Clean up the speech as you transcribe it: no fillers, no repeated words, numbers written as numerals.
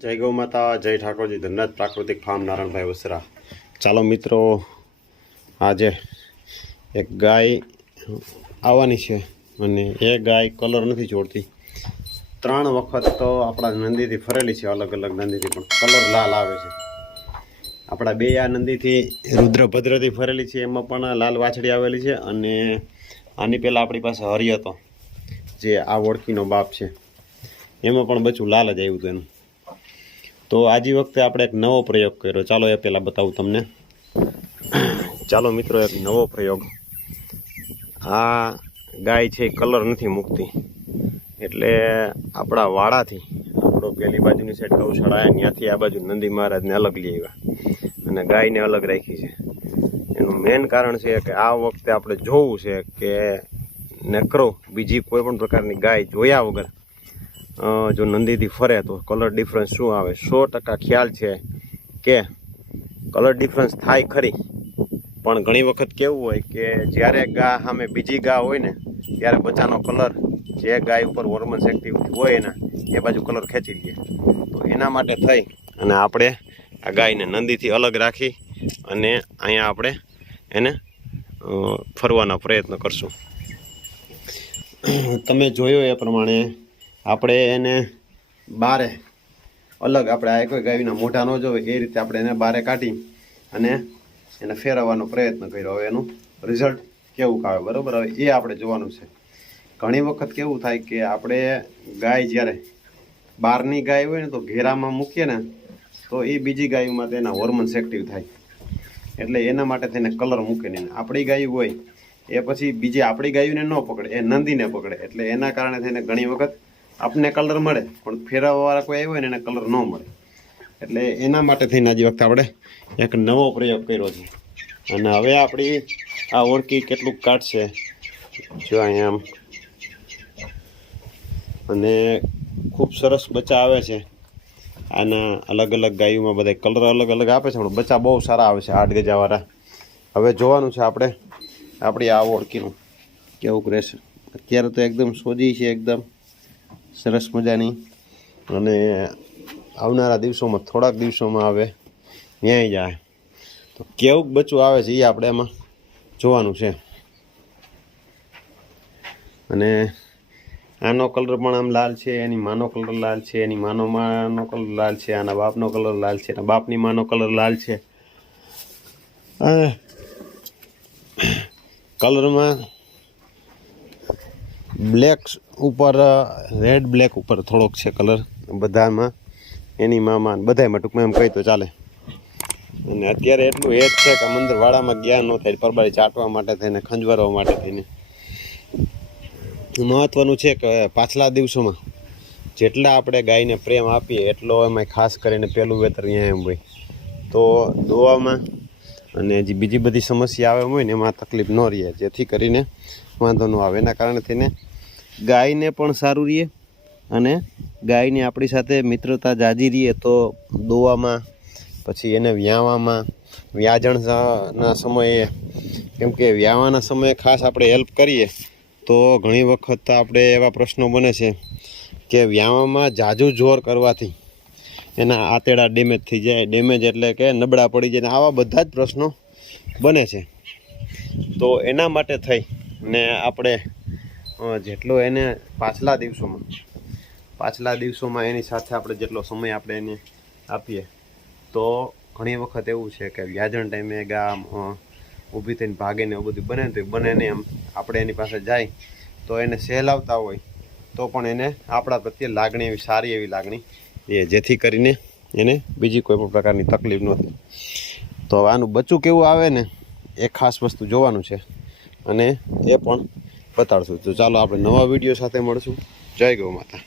जय गौ माता जय ठाकुर जी धनराज प्राकृतिक फार्म नारायण भाई वसरा। चलो मित्रों आज एक गाय आवानी है अने ए गाय कलर नहीं छोड़ती। 3 वखत तो अपना नंदी थी फरेली है, अलग अलग नंदी थी पण कलर लाल आवे छे। अपना बे आ नंदी थी रुद्रभद्र थी फरेली है, एमां पण लाल वाछड़ी आवेली है अने आनी पहेला आपणी पासे हरी हतो जे आ ओळखीनो बाप छे, एमां पण बच्चुं लाल ज आव्युं हतुं एनुं। तो आज वखते आपणे एक नवो प्रयोग कर्यो, चालो ए पहेला बतावुं तमने। चालो मित्रों एक नवो प्रयोग। आ गाय छे कलर नहीं मूकती एटले आपणा वाड़ाथी आपणो पहेली बाजुनी साइड गौशाळा त्याथी आ बाजु नंदी महाराज ने अलग लई आव्या अने गाय ने अलग राखी छे। एनुं मेन कारण छे के आ वखते आपणे जोवुं छे के नकरो बीजी कोई पण प्रकारनी गाय जोया वगर जो नंदी थी फरे तो कलर डिफरन्स शू आवे। 100% ख्याल है कि कलर डिफरन्स थाय खरी, पण घणी वखत केवुं होय के ज्यारे गा सामे बीजी गा होय ने त्यारे बच्चानो कलर जे गाय उपर होर्मोन्स एक्टिव होय एना ए बाजू कलर खेंची ले। तो एना माटे थई अने आपणे आ गायने नंदीथी अलग राखी अने अहींया आपणे एने फरवाना प्रयत्न करशुं। तमे जोयो ए प्रमाणे આપણે એને બારે અલગ આપણે આ કોઈ ગાયના મોઢા ન જોવે એ રીતે આપણે એને બારે કાઢી અને એને ફેરવવાનો પ્રયત્ન કર્યો। હવે એનું રિઝલ્ટ કેવું આવે બરાબર, હવે એ આપણે જોવાનું છે। ઘણી વખત કેવું થાય કે આપણે ગાય જ્યારે બહારની ગાય હોય ને તો ઘેરામાં મૂકીએ ને તો એ બીજી ગાયોમાં તેના હોર્મોન્સ એક્ટિવ થાય એટલે એના માટે તેને કલર મૂકે નહીં। આપણી ગાય હોય એ પછી બીજી આપણી ગાયોને ન પકડે, એ નંદીને પકડે એટલે એના કારણે થઈને ઘણી વખત आपने कलर मळे पण फेरवावाळा कोई आव्यो ने एने कलर न मळे एटले एना माटे थईने आज वखते आपणे एक नवो प्रयोग कर्यो छे। अने हवे आपणी आ ओळखी केटलुं काढशे जो अहींया आम अने खूब सरस बच्चा आवे छे। आना अलग अलग गायोमां बधाय कलर अलग अलग आपे छे पण बच्चा बहु सारा आवे छे 8 गजावाळा। हवे जोवानुं छे आपणे आपणी आ ओळखीनुं केवुं रहेशे। अत्यारे तो एकदम सोजी छे, एकदम सरस मजानी अने आवनारा दिवसोमां थोड़ाक दिवसोमां आवे न्याय जाए तो केवुं बच्चुं आवे छे ए आपणे एमां जोवानुं छे। अने आनो कलर पण आम लाल छे, एनी मानो कलर लाल छे, एनी मानो कलर लाल छे, आना बापनो कलर लाल छे, एना बापनी मानो कलर लाल छे। कलरमां ब्लेक ऊपर रेड ब्लेक ऊपर थोड़ोक छे कलर बधामां एनी मामा बधायमां टूंकमां एम कही तो चाले। अने अत्यारे एटલું એ જ છે કે મંદર વાડામાં ગયા ન થાય પરબારી ચાટવા માટે થઈને ખંજવારવા માટે થઈને મહત્વનું છે કે પાછલા દિવસોમાં જેટલા આપણે ગાયને પ્રેમ આપીએ એટલો એમાં ખાસ કરીને પહેલું વેતર અહીંયા એમ હોય તો દોવામાં અને જે બીજી બધી સમસ્યા આવે હોય ને એમાં તકલીફ ન રહે, જેથી કરીને વાંધો ન આવે। એના કારણે થઈને ગાયને પણ સારું રહે અને ગાયની આપણી સાથે મિત્રતા જાજી રહે તો દોવામાં પછી એને વ્યાવામાં વ્યાજણના સમયે કેમ કે વ્યાવાના સમયે ખાસ આપણે હેલ્પ કરીએ તો ઘણી વખત આપણે એવા પ્રશ્નો બને છે કે વ્યાવામાં જાજુ જોર કરવાથી એના આતેડા ડેમેજ થઈ જાય, ડેમેજ એટલે કે નબળા પડી જાય, આવા બધા જ પ્રશ્નો બને છે। તો એના માટે થઈ ને આપણે જેટલો એને પાછલા દિવસોમાં એની સાથે આપણે જેટલો સમય આપણે એને આપીએ તો ઘણી વખત એવું છે કે વ્યાજણ ટાઈમે ગા ઊભી થઈને ભાગે ને એવું બધું બને તો બને ને એમ આપણે એની પાસે જાય તો એને સહેલાવતા હોય તો પણ એને આપણા પ્રત્યે લાગણી એવી સારી એવી લાગણી એ જેથી કરીને એને બીજી કોઈ પણ પ્રકારની તકલીફ ન થાય। તો આનું બચ્ચું કેવું આવે ને એ ખાસ વસ્તુ જોવાનું છે અને એ પણ બતાડશું। તો ચાલો આપણે નવા વિડીયો સાથે મળશું। જય ગૌ માતા।